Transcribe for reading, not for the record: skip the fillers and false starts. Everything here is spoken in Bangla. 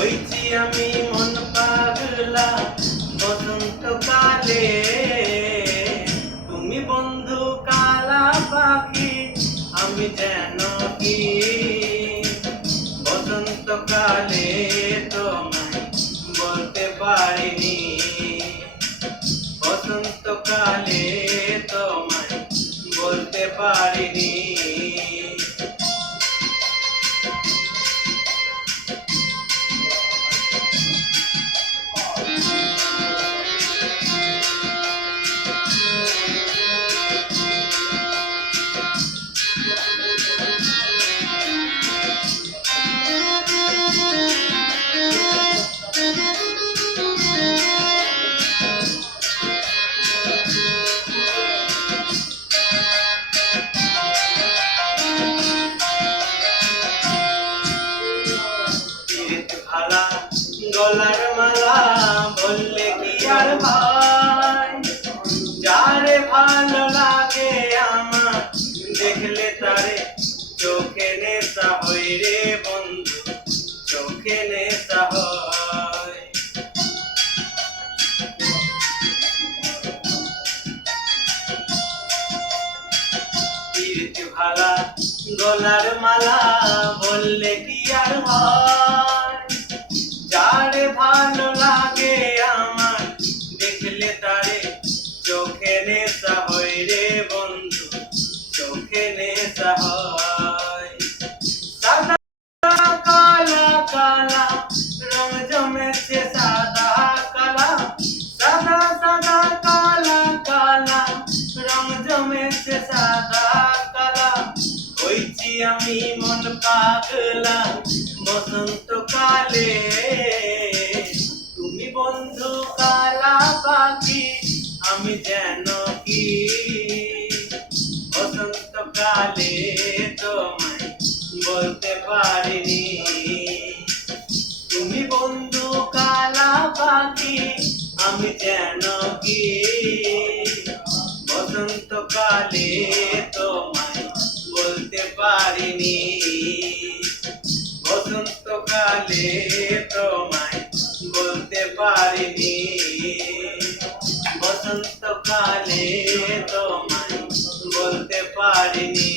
হইছি আমি মন পাগলা বসন্তকালে। তুমি বন্ধু কালা পাখি, আমি যেন কি বসন্তকালে তোমায় বলতে পারিনি। বসন্তকালে তোমায় বলতে পারিনি। ভালা গলার মালা বললে কি আর হয়? যারে ভালো লাগে আমার দেখলে তারে চোখে নেশা হয় রে বন্ধু, চোখে নেশা হয়। ভালা গলার মালা বললে কি আর হয়? যারে ভালো লাগে আমার দেখলে তারে চোখে নেশা হয় রে বন্ধু, চোখে নেশা হয়। সাদা কালা কালা রং জমেছে সাদা কালা, সাদা সাদা কালা কালা রং জমেছে সাদা কালা। হইছি আমি মন পাগলা বসন্তকালে। তুমি বন্ধু কালা পাখি, আমি যেন কি বসন্তকালে তোমায় বলতে পারিনি। তুমি বন্ধু কালা পাখি, আমি যেন কি বসন্তকালে তোমায় বলতে পারিনি। বসন্তকালে তোমায় বলতে পারিনি। বসন্তকালে তোমায় বলতে পারিনি।